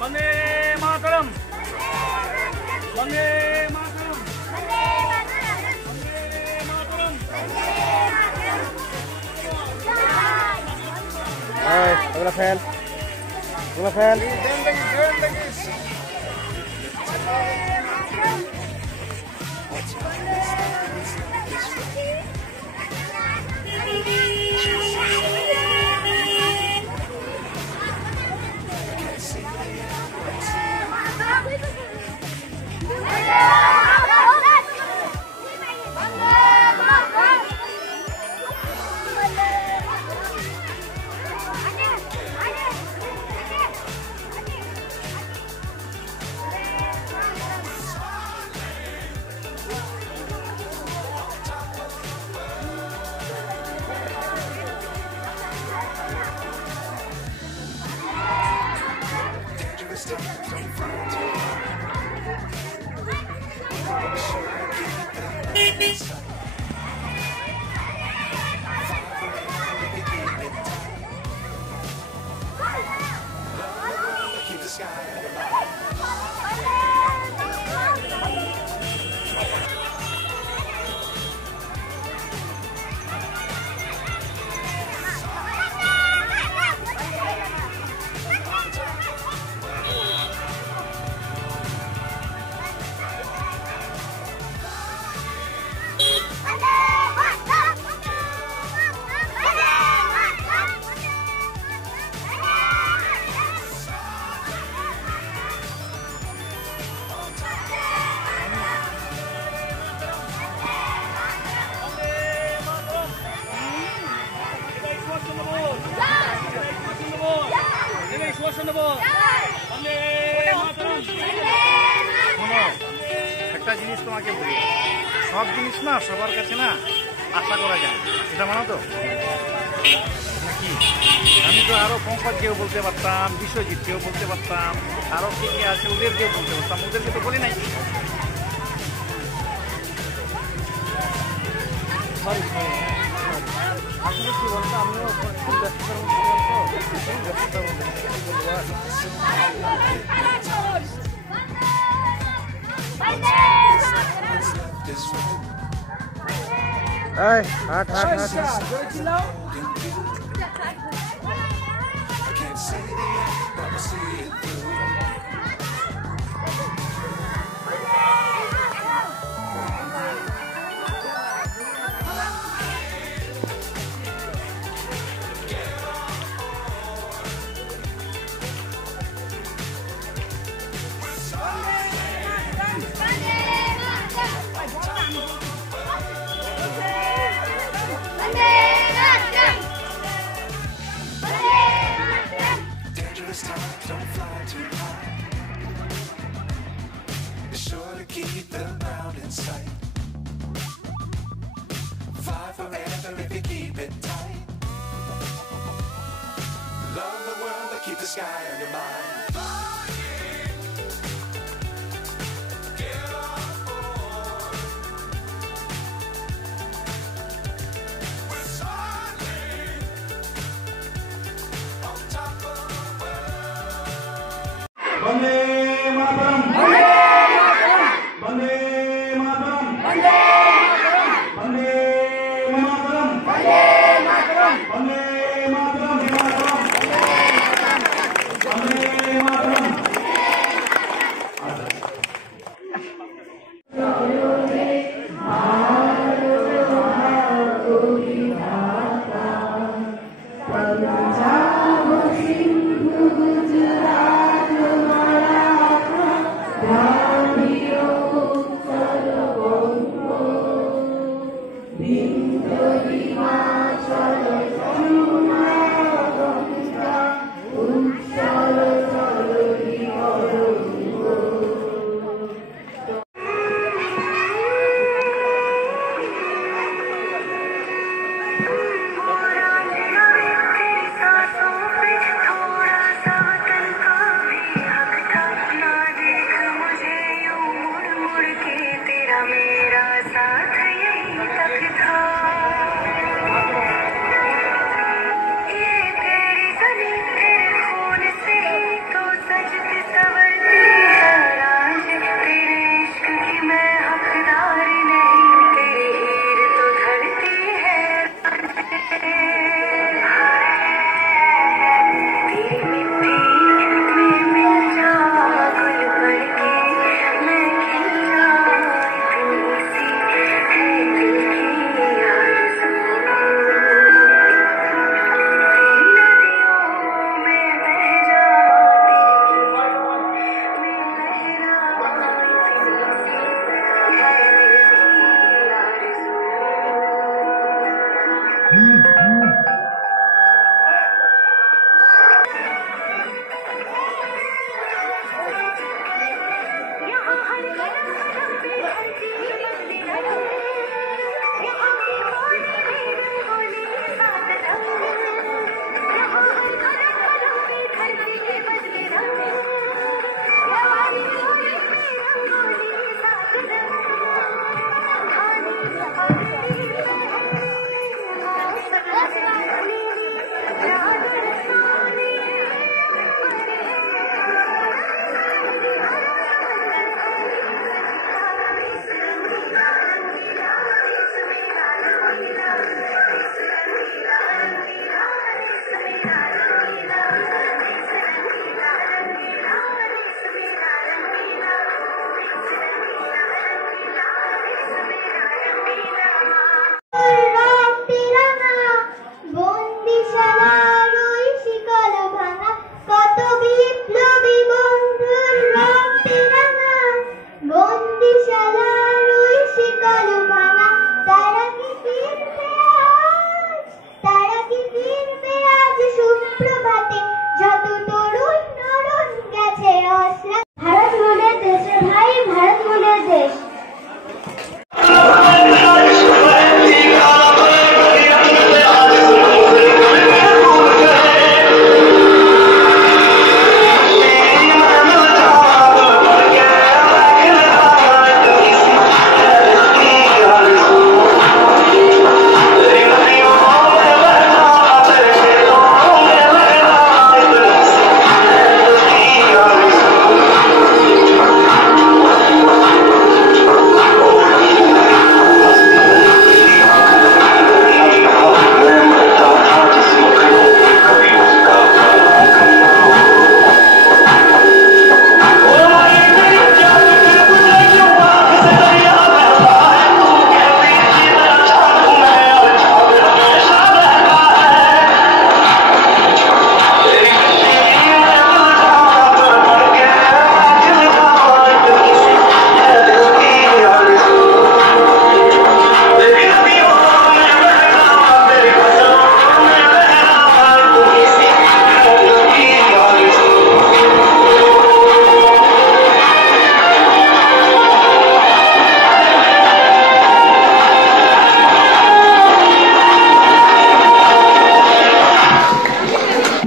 वंदे मातरम वंदे मातरम वंदे मातरम अगला फैल अगला फैल একটা জিনিস তোমাকে বলি, সব জিনিস না সবার কাছে না আশা করা যায়, এটা মানো তো নাকি? আমি তো আরো পঙ্কজ কেউ বলতে পারতাম, বিশ্বজিৎ কেউ বলতে পারতাম, আরো কে কে আছে ওদেরকেও বলতে পারতাম, ওদেরকে তো বলি নাই। আসলে কি বলতো, আমিও খুব ব্যস্ততার হাট হাট হাট keep the mountain sight. Fly forever if you keep it tight. Love the world but keep the sky on your mind. Get on board. We're soaring on top of the world. Vande Mataram Vande Mataram Vande Mataram Vande Mataram Vande Mataram Vande Mataram. Punjab Sindhu Gujarat Maratha